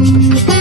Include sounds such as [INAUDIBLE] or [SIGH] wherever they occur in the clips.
Futbol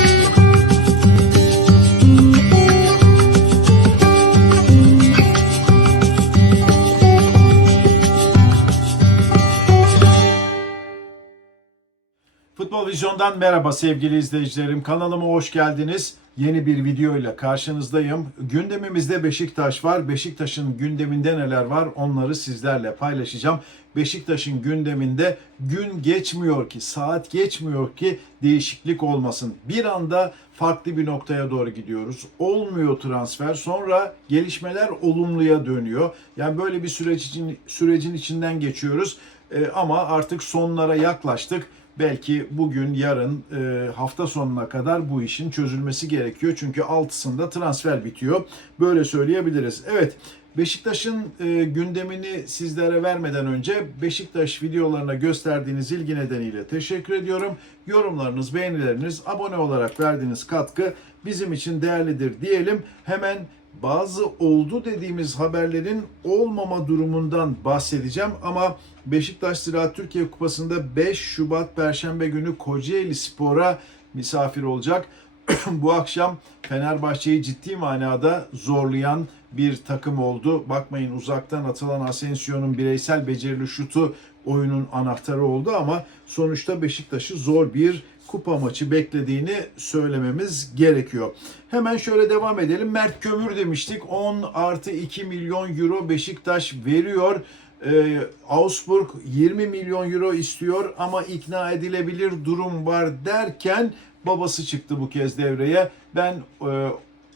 Vizyon'dan merhaba sevgili izleyicilerim. Kanalıma hoş geldiniz. Yeni bir video ile karşınızdayım. Gündemimizde Beşiktaş var. Beşiktaş'ın gündeminde neler var onları sizlerle paylaşacağım. Beşiktaş'ın gündeminde gün geçmiyor ki, saat geçmiyor ki değişiklik olmasın. Bir anda farklı bir noktaya doğru gidiyoruz. Olmuyor transfer. Sonra gelişmeler olumluya dönüyor. Yani böyle bir süreç için, sürecin içinden geçiyoruz. Ee, ama artık sonlara yaklaştık belki bugün, yarın, e, hafta sonuna kadar bu işin çözülmesi gerekiyor. Çünkü altısında transfer bitiyor. Böyle söyleyebiliriz. Evet, Beşiktaş'ın e, gündemini sizlere vermeden önce Beşiktaş videolarına gösterdiğiniz ilgi nedeniyle teşekkür ediyorum. Yorumlarınız, beğenileriniz, abone olarak verdiğiniz katkı bizim için değerlidir diyelim. Hemen bazı oldu dediğimiz haberlerin olmama durumundan bahsedeceğim ama Beşiktaş Ziraat Türkiye Kupası'nda 5 Şubat Perşembe günü Kocaeli Spor'a misafir olacak. [CLEARS THROAT] Bu akşam Fenerbahçe'yi ciddi manada zorlayan bir takım oldu. Bakmayın uzaktan atılan Asensio'nun bireysel becerili şutu oyunun anahtarı oldu ama sonuçta Beşiktaş'ı zor bir kupa maçı beklediğini söylememiz gerekiyor. Hemen şöyle devam edelim. Mert Kömür demiştik. 10 artı 2 milyon euro Beşiktaş veriyor. Ee, Augsburg 20 milyon euro istiyor ama ikna edilebilir durum var derken babası çıktı bu kez devreye. Ben e,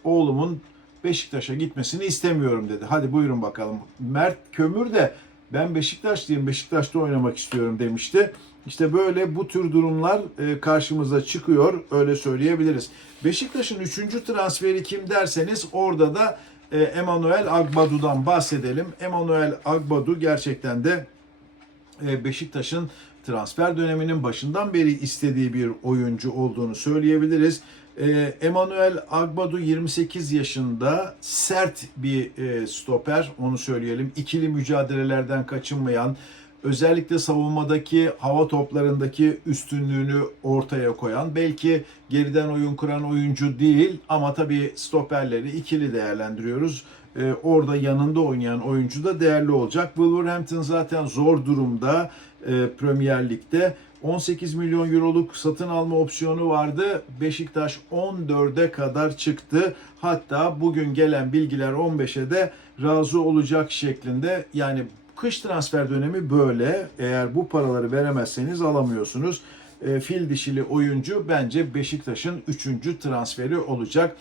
oğlumun Beşiktaş'a gitmesini istemiyorum dedi. Hadi buyurun bakalım. Mert Kömür de ben Beşiktaşlıyım, Beşiktaş'ta oynamak istiyorum demişti. İşte böyle bu tür durumlar e, karşımıza çıkıyor, öyle söyleyebiliriz. Beşiktaş'ın üçüncü transferi kim derseniz orada da Emanuel Agbadu'dan bahsedelim. Emanuel Agbadu gerçekten de e, Beşiktaş'ın transfer döneminin başından beri istediği bir oyuncu olduğunu söyleyebiliriz. E, Emanuel Agbadu 28 yaşında sert bir e, stoper onu söyleyelim. İkili mücadelelerden kaçınmayan, özellikle savunmadaki hava toplarındaki üstünlüğünü ortaya koyan, belki geriden oyun kuran oyuncu değil ama tabii stoperleri ikili değerlendiriyoruz. Ee, orada yanında oynayan oyuncu da değerli olacak. Wolverhampton zaten zor durumda e, Premier Lig'de. 18 milyon euroluk satın alma opsiyonu vardı. Beşiktaş 14'e kadar çıktı. Hatta bugün gelen bilgiler 15'e de razı olacak şeklinde. Yani kış transfer dönemi böyle. Eğer bu paraları veremezseniz alamıyorsunuz. E, fil dişili oyuncu bence Beşiktaş'ın 3. transferi olacak.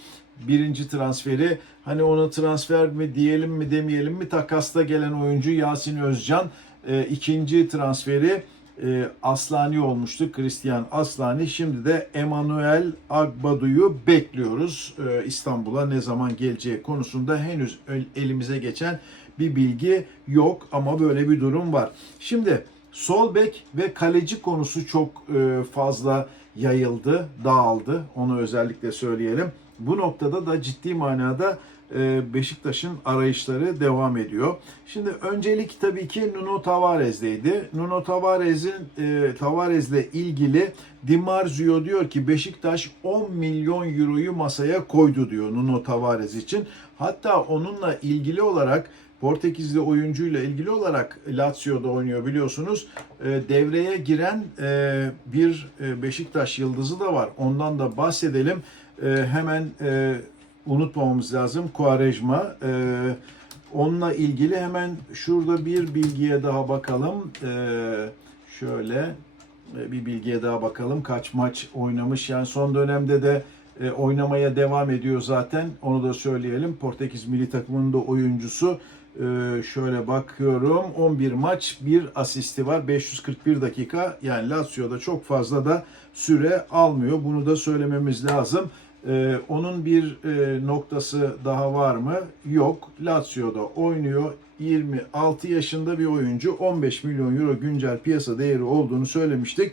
Birinci transferi hani ona transfer mi diyelim mi demeyelim mi takasta gelen oyuncu Yasin Özcan. E, ikinci transferi e, Aslani olmuştu. Christian Aslani. Şimdi de Emanuel Agbadu'yu bekliyoruz. E, İstanbul'a ne zaman geleceği konusunda henüz elimize geçen bir bilgi yok ama böyle bir durum var. Şimdi sol bek ve kaleci konusu çok e, fazla yayıldı, dağıldı. Onu özellikle söyleyelim. Bu noktada da ciddi manada e, Beşiktaş'ın arayışları devam ediyor. Şimdi öncelik tabii ki Nuno Tavares'deydi. Nuno Tavares'in e, Tavares'le ilgili Di Marzio diyor ki Beşiktaş 10 milyon euroyu masaya koydu diyor Nuno Tavares için. Hatta onunla ilgili olarak Portekizli oyuncuyla ilgili olarak Lazio'da oynuyor biliyorsunuz. E, devreye giren e, bir e, Beşiktaş yıldızı da var. Ondan da bahsedelim. E, hemen e, unutmamamız lazım. Quaresma. E, onunla ilgili hemen şurada bir bilgiye daha bakalım. Şöyle bir bilgiye daha bakalım. Kaç maç oynamış. Yani son dönemde de oynamaya devam ediyor zaten. Onu da söyleyelim. Portekiz milli takımının da oyuncusu. E, şöyle bakıyorum. 11 maç, 1 asisti var. 541 dakika. Yani Lazio'da çok fazla da süre almıyor. Bunu da söylememiz lazım. E, onun bir e, noktası daha var mı? Yok. Lazio'da oynuyor. 26 yaşında bir oyuncu. 15 milyon euro güncel piyasa değeri olduğunu söylemiştik.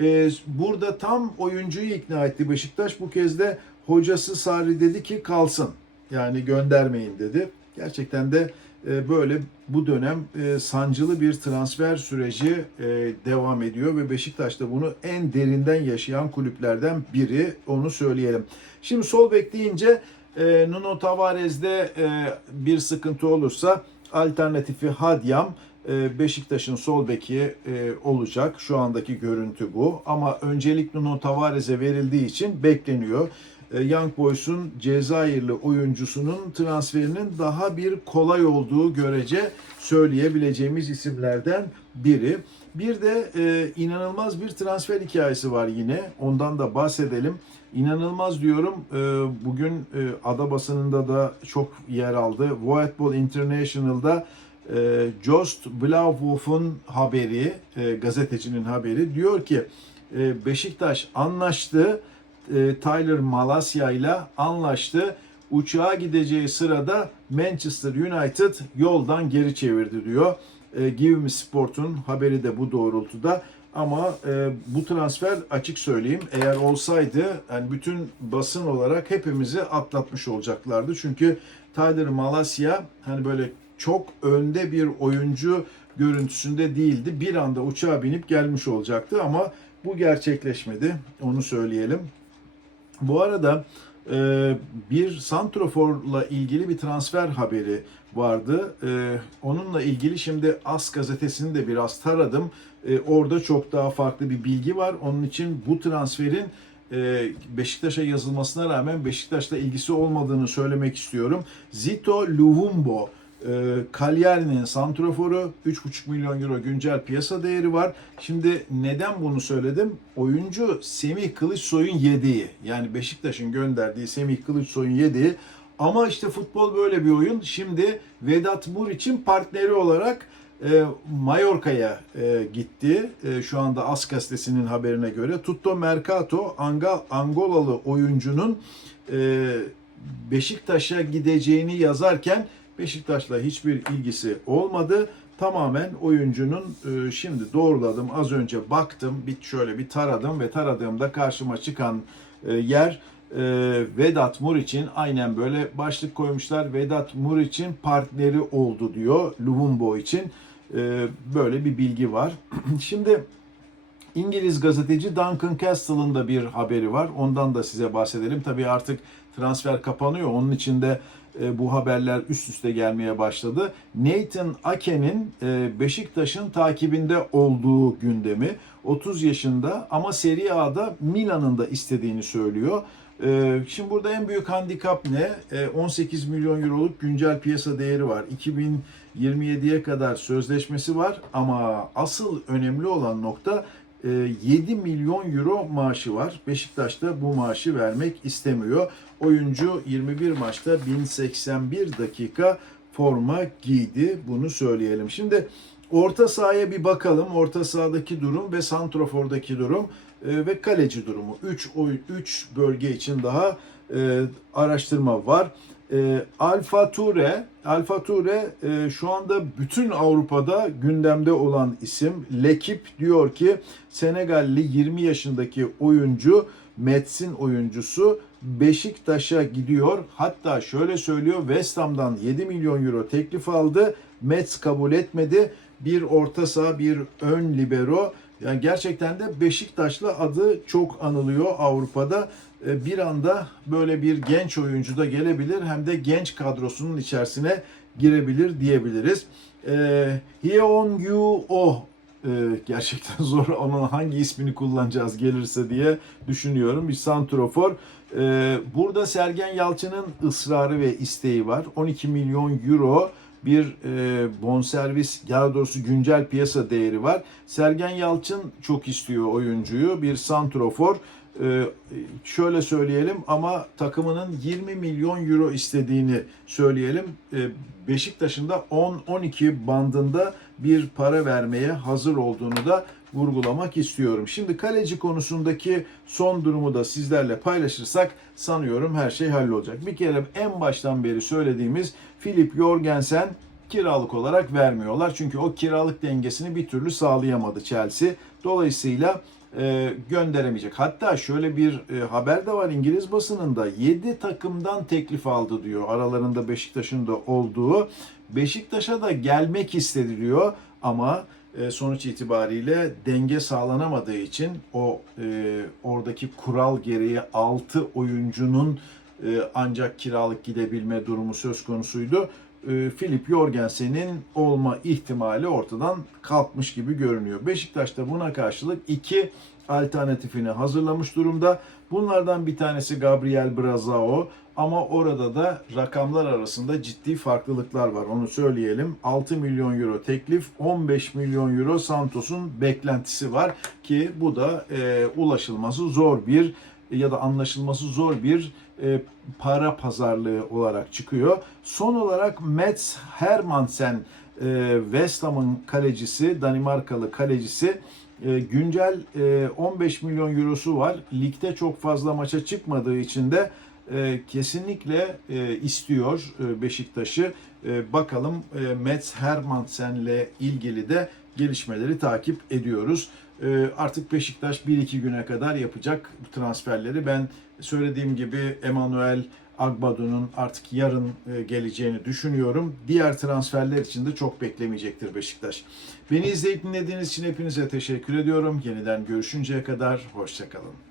Ee, burada tam oyuncuyu ikna etti Beşiktaş. Bu kez de hocası Sarri dedi ki kalsın. Yani göndermeyin dedi. Gerçekten de böyle bu dönem e, sancılı bir transfer süreci e, devam ediyor ve Beşiktaş da bunu en derinden yaşayan kulüplerden biri onu söyleyelim. Şimdi sol bek deyince e, Nuno Tavares'de e, bir sıkıntı olursa alternatifi Hadyam e, Beşiktaş'ın sol beki e, olacak. Şu andaki görüntü bu. Ama öncelik Nuno Tavares'e verildiği için bekleniyor. E, Young Boys'un Cezayirli oyuncusunun transferinin daha bir kolay olduğu görece söyleyebileceğimiz isimlerden biri. Bir de e, inanılmaz bir transfer hikayesi var yine. Ondan da bahsedelim. İnanılmaz diyorum. E, bugün e, ada basınında da çok yer aldı. Voetbol International'da e, Jost Blauwolf'un haberi, e, gazetecinin haberi diyor ki e, Beşiktaş anlaştı. E, Tyler Malasya ile anlaştı. Uçağa gideceği sırada Manchester United yoldan geri çevirdi diyor. E, Give Sport'un haberi de bu doğrultuda. Ama e, bu transfer açık söyleyeyim eğer olsaydı yani bütün basın olarak hepimizi atlatmış olacaklardı. Çünkü Tyler Malasya hani böyle çok önde bir oyuncu görüntüsünde değildi. Bir anda uçağa binip gelmiş olacaktı ama bu gerçekleşmedi. Onu söyleyelim. Bu arada e, bir Santrofor'la ilgili bir transfer haberi vardı. E, onunla ilgili şimdi As gazetesini de biraz taradım. E, orada çok daha farklı bir bilgi var. Onun için bu transferin Beşiktaş'a yazılmasına rağmen Beşiktaş'la ilgisi olmadığını söylemek istiyorum. Zito Luvumbo e, Cagliari'nin santroforu 3,5 milyon euro güncel piyasa değeri var. Şimdi neden bunu söyledim? Oyuncu Semih Kılıçsoy'un yediği yani Beşiktaş'ın gönderdiği Semih Kılıçsoy'un yediği ama işte futbol böyle bir oyun. Şimdi Vedat Muriç'in partneri olarak e, Mallorca'ya e, gitti. E, şu anda As gazetesinin haberine göre. Tutto Mercato Anga, Angolalı oyuncunun e, Beşiktaş'a gideceğini yazarken Beşiktaş'la hiçbir ilgisi olmadı. Tamamen oyuncunun e, şimdi doğruladım. Az önce baktım, bir şöyle bir taradım ve taradığımda karşıma çıkan e, yer e, Vedat Muriç'in aynen böyle başlık koymuşlar. Vedat Muriç'in partneri oldu diyor Luvumbo için. Böyle bir bilgi var. [CLEARS THROAT] Şimdi İngiliz gazeteci Duncan Castle'ın da bir haberi var. Ondan da size bahsedelim. Tabii artık transfer kapanıyor. Onun için de bu haberler üst üste gelmeye başladı. Nathan Ake'nin e, Beşiktaş'ın takibinde olduğu gündemi. 30 yaşında ama Serie A'da Milan'ın da istediğini söylüyor. E, Şimdi burada en büyük handikap ne? E, 18 milyon euroluk güncel piyasa değeri var. 2027'ye kadar sözleşmesi var ama asıl önemli olan nokta e, 7 milyon euro maaşı var. Beşiktaş da bu maaşı vermek istemiyor. Oyuncu 21 maçta 1081 dakika forma giydi. Bunu söyleyelim. Şimdi orta sahaya bir bakalım. Orta sahadaki durum ve santrofordaki durum e, ve kaleci durumu. 3 oyun 3 bölge için daha e, araştırma var. E, Alfa Ture, Alfa Ture e, şu anda bütün Avrupa'da gündemde olan isim. Lekip diyor ki Senegalli 20 yaşındaki oyuncu Mets'in oyuncusu Beşiktaş'a gidiyor. Hatta şöyle söylüyor West Ham'dan 7 milyon euro teklif aldı. Mets kabul etmedi. Bir orta saha, bir ön libero. Yani gerçekten de Beşiktaş'la adı çok anılıyor Avrupa'da. E, Bir anda böyle bir genç oyuncu da gelebilir hem de genç kadrosunun içerisine girebilir diyebiliriz. E, Hyeon Yu Oh e, gerçekten [LAUGHS] zor onun hangi ismini kullanacağız gelirse diye düşünüyorum. Bir santrofor. Burada Sergen Yalçın'ın ısrarı ve isteği var. 12 milyon euro bir e, bonservis daha doğrusu güncel piyasa değeri var. Sergen Yalçın çok istiyor oyuncuyu. Bir santrofor. E, şöyle söyleyelim ama takımının 20 milyon euro istediğini söyleyelim. E, Beşiktaş'ın da 10-12 bandında bir para vermeye hazır olduğunu da vurgulamak istiyorum. Şimdi kaleci konusundaki son durumu da sizlerle paylaşırsak sanıyorum her şey hallolacak. Bir kere en baştan beri söylediğimiz Filip Jorgensen kiralık olarak vermiyorlar. Çünkü o kiralık dengesini bir türlü sağlayamadı Chelsea. Dolayısıyla e, gönderemeyecek. Hatta şöyle bir e, haber de var İngiliz basınında 7 takımdan teklif aldı diyor. Aralarında Beşiktaş'ın da olduğu Beşiktaş'a da gelmek istediliyor ama sonuç itibariyle denge sağlanamadığı için o e, oradaki kural gereği 6 oyuncunun e, ancak kiralık gidebilme durumu söz konusuydu. E, Filip Jorgensen'in olma ihtimali ortadan kalkmış gibi görünüyor. Beşiktaş da buna karşılık iki alternatifini hazırlamış durumda. Bunlardan bir tanesi Gabriel Brazao ama orada da rakamlar arasında ciddi farklılıklar var. Onu söyleyelim. 6 milyon euro teklif, 15 milyon euro Santos'un beklentisi var ki bu da e, ulaşılması zor bir ya da anlaşılması zor bir e, para pazarlığı olarak çıkıyor. Son olarak Mats Hermansen e, West Ham'ın kalecisi, Danimarkalı kalecisi e, güncel e, 15 milyon eurosu var. Ligde çok fazla maça çıkmadığı için de e, kesinlikle e, istiyor e, Beşiktaş'ı. E, bakalım e, Mats Hermansen'le ilgili de gelişmeleri takip ediyoruz. E, artık Beşiktaş 1-2 güne kadar yapacak transferleri. Ben söylediğim gibi Emanuel Agbado'nun artık yarın e, geleceğini düşünüyorum. Diğer transferler için de çok beklemeyecektir Beşiktaş. Beni izleyip dinlediğiniz için hepinize teşekkür ediyorum. Yeniden görüşünceye kadar hoşçakalın.